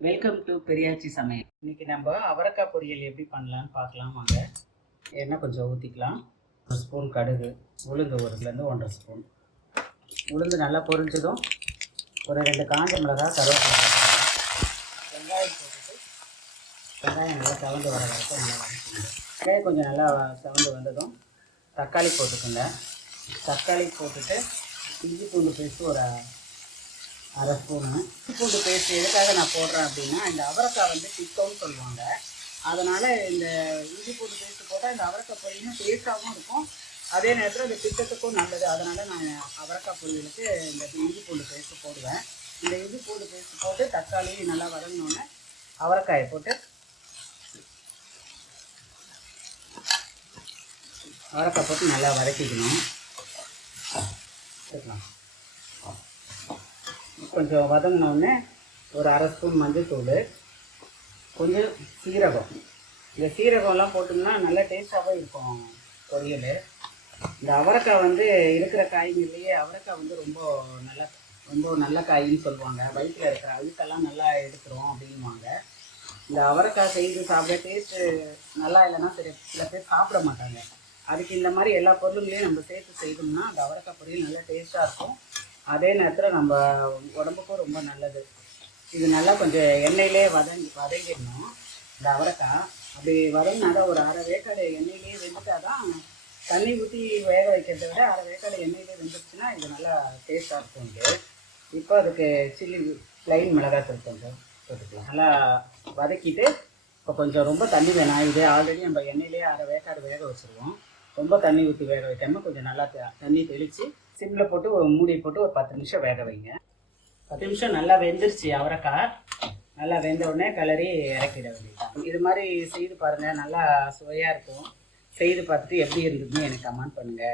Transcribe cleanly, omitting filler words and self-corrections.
Welcome to Periyachi சமையல். இன்னைக்கு நம்ம அவரைக்காய் பொரியல் எப்படி பண்ணலான்னு பார்க்கலாம் வாங்க. எண்ணெய் கொஞ்சம் ஊற்றிக்கலாம். 1 ஸ்பூன் கடுகு, உளுந்து 1 ஸ்பூன். உளுந்து நல்லா பொரிஞ்சதும் ஒரு 2 காஞ்ச மிளகாய், கருவேப்பிலை போட்டுக்கலாம். வெங்காயம் போட்டுட்டு வெங்காயம் நல்லா செவந்து வர வரைக்கும் நல்லா வதக்கிங்க. வெங்காயம் கொஞ்சம் நல்லா செவந்து வந்ததும் தக்காளி போட்டுக்கோங்க. தக்காளி போட்டுட்டு இஞ்சி பூண்டு பேஸ்ட்டு ஒரு 1/2 ஸ்பூனு. இஞ்சி பூண்டு பேஸ்ட் எதுக்காக நான் போடுறேன் அப்படின்னா, இந்த அவரைக்காய் வந்து பித்தம்னு சொல்லுவாங்க. அதனால் இந்த இஞ்சி பூண்டு பேஸ்ட்டு போட்டால் இந்த அவரைக்காய் பொரியலும் டேஸ்ட்டாகவும் இருக்கும், அதே நேரத்தில் இந்த பித்தத்துக்கும் நல்லது. அதனால் நான் அவரைக்காய் பொரியலுக்கு இந்த இஞ்சி பூண்டு பேஸ்ட்டு போடுவேன். இந்த இஞ்சி பூண்டு பேஸ்ட்டு போட்டு தக்காளி நல்லா வதங்கினோன்னே அவரைக்காயை போட்டு அவரைக்காய் போட்டு நல்லா வதக்கிக்கணும். கொஞ்சம் வதங்கினோடனே ஒரு 1/2 ஸ்பூன் மஞ்சள்தூள், கொஞ்சம் சீரகம். இந்த சீரகம்லாம் போட்டிங்கன்னா நல்லா டேஸ்ட்டாகவே இருக்கும் பொரியல். இந்த அவரைக்காய் வந்து இருக்கிற காய்கறிலேயே அவரைக்காய் வந்து ரொம்ப நல்ல காயின்னு சொல்லுவாங்க. வயிற்றில் இருக்கிற அழுக்கெல்லாம் நல்லா எடுத்துரும் அப்படின்வாங்க. இந்த அவரைக்காய் செய்து சாப்பிட டேஸ்ட்டு நல்லா இல்லைன்னா சில பேர் சாப்பிட மாட்டாங்க. அதுக்கு இந்த மாதிரி எல்லா பொருளுங்களையும் நம்ம சேர்த்து செய்தோம்னா அந்த அவரைக்காய் பொரியல் நல்லா டேஸ்ட்டாக இருக்கும், அதே நேரத்தில் நம்ம உடம்புக்கும் ரொம்ப நல்லது. இது நல்லா கொஞ்சம் எண்ணெயிலே வதங்கிடணும். இந்த அவரைக்காய் அப்படி வதங்கினாதான் ஒரு 1/2 வேக்காடு எண்ணெயிலே வெந்துட்டால் தான், தண்ணி ஊற்றி வேக வைக்கிறத விட 1/2 வேக்காடு எண்ணெயிலே வெந்துருச்சுன்னா இது நல்லா டேஸ்ட்டாக இருக்கும். இது இப்போ அதுக்கு சில்லி ப்ளைன் மிளகாத்தூள் கொஞ்சம் போட்டுக்கலாம். நல்லா வதக்கிட்டு இப்போ கொஞ்சம் ரொம்ப தண்ணி வேணாம். இது ஆல்ரெடி நம்ம எண்ணெயிலே 1/2 வேக்காடு வேக வச்சுருவோம். ரொம்ப தண்ணி ஊற்றி வேக வைக்காமல் கொஞ்சம் நல்லா தண்ணி தெளித்து சிம்மில் போட்டு ஒரு மூடி போட்டு ஒரு 10 நிமிஷம் வேக வைங்க. 10 நிமிஷம் நல்லா வெந்துருச்சு. அவரைக்காய் நல்லா வெந்த உடனே கிளறி இறக்கிட வேண்டியது. இது மாதிரி செய்து பாருங்கள், நல்லா சுவையாக இருக்கும். செய்து பார்த்துட்டு எப்படி இருந்ததுன்னு எனக்கு கமெண்ட் பண்ணுங்கள்.